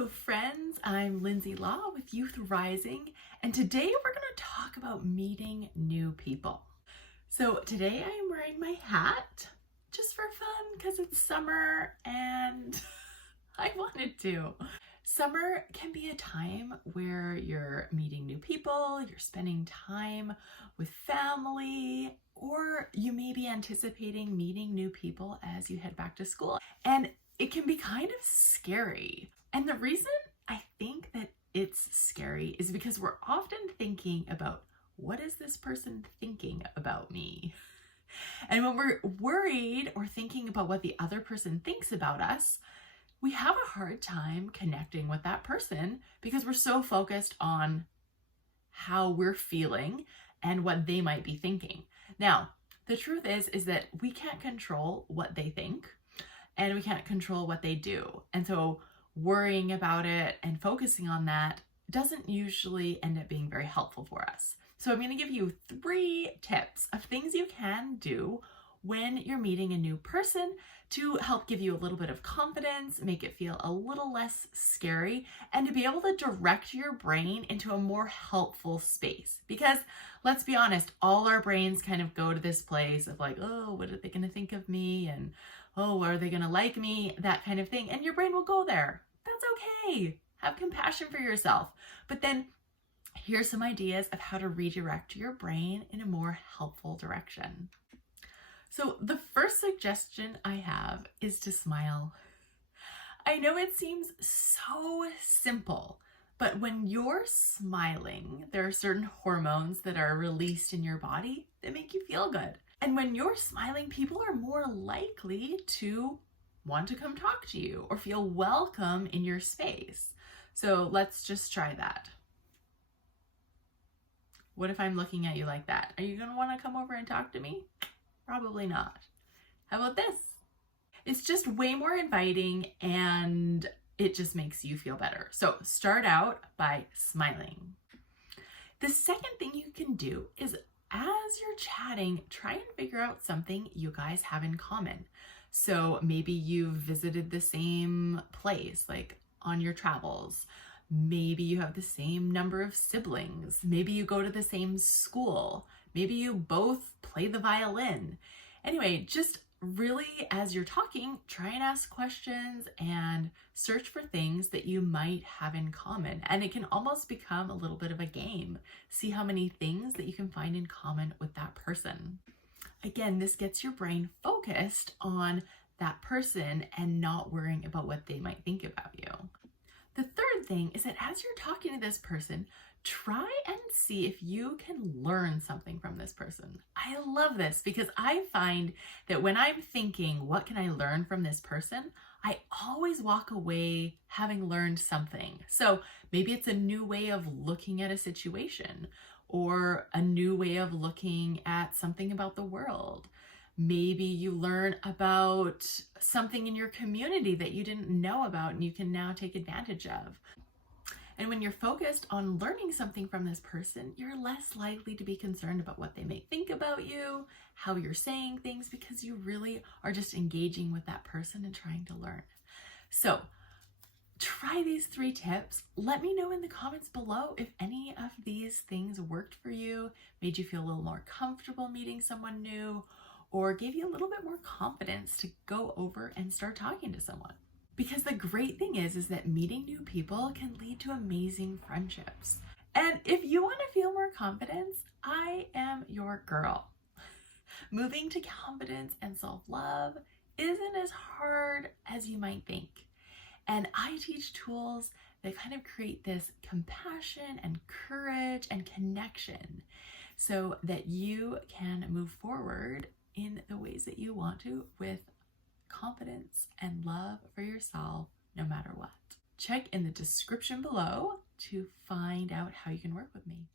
Hello friends, I'm Lindsay Law with Youth Rising, and today we're going to talk about meeting new people. So today I am wearing my hat just for fun because it's summer and I wanted to. Summer can be a time where you're meeting new people, you're spending time with family, or you may be anticipating meeting new people as you head back to school. And it can be kind of scary. And the reason I think that it's scary is because we're often thinking about, what is this person thinking about me? And when we're worried or thinking about what the other person thinks about us, we have a hard time connecting with that person because we're so focused on how we're feeling and what they might be thinking. Now, the truth is that we can't control what they think and we can't control what they do. And so worrying about it and focusing on that doesn't usually end up being very helpful for us. So I'm going to give you 3 tips of things you can do when you're meeting a new person to help give you a little bit of confidence, make it feel a little less scary, and to be able to direct your brain into a more helpful space. Because let's be honest, all our brains kind of go to this place of like, oh, what are they going to think of me? And oh, are they going to like me? That kind of thing. And your brain will go there. That's okay. Have compassion for yourself. But then here's some ideas of how to redirect your brain in a more helpful direction. So the first suggestion I have is to smile. I know it seems so simple, but when you're smiling, there are certain hormones that are released in your body that make you feel good. And when you're smiling, people are more likely to want to come talk to you or feel welcome in your space. So let's just try that. What if I'm looking at you like that? Are you going to want to come over and talk to me? Probably not. How about this? It's just way more inviting and it just makes you feel better. So start out by smiling. The second thing you can do is, as you're chatting, try and figure out something you guys have in common. So maybe you've visited the same place, like on your travels. Maybe you have the same number of siblings. Maybe you go to the same school. Maybe you both play the violin. Anyway, just really, as you're talking, try and ask questions and search for things that you might have in common. And it can almost become a little bit of a game. See how many things that you can find in common with that person. Again, this gets your brain focused on that person and not worrying about what they might think about you. The third thing is that as you're talking to this person, try and see if you can learn something from this person. I love this because I find that when I'm thinking, what can I learn from this person? I always walk away having learned something. So maybe it's a new way of looking at a situation or a new way of looking at something about the world. Maybe you learn about something in your community that you didn't know about and you can now take advantage of. And when you're focused on learning something from this person, you're less likely to be concerned about what they may think about you, how you're saying things, because you really are just engaging with that person and trying to learn. So try these 3 tips. Let me know in the comments below if any of these things worked for you, made you feel a little more comfortable meeting someone new, or gave you a little bit more confidence to go over and start talking to someone. Because the great thing is that meeting new people can lead to amazing friendships. And if you want to feel more confidence, I am your girl. Moving to confidence and self-love isn't as hard as you might think. And I teach tools that kind of create this compassion and courage and connection so that you can move forward in the ways that you want to with confidence and love for yourself no matter what. Check in the description below to find out how you can work with me.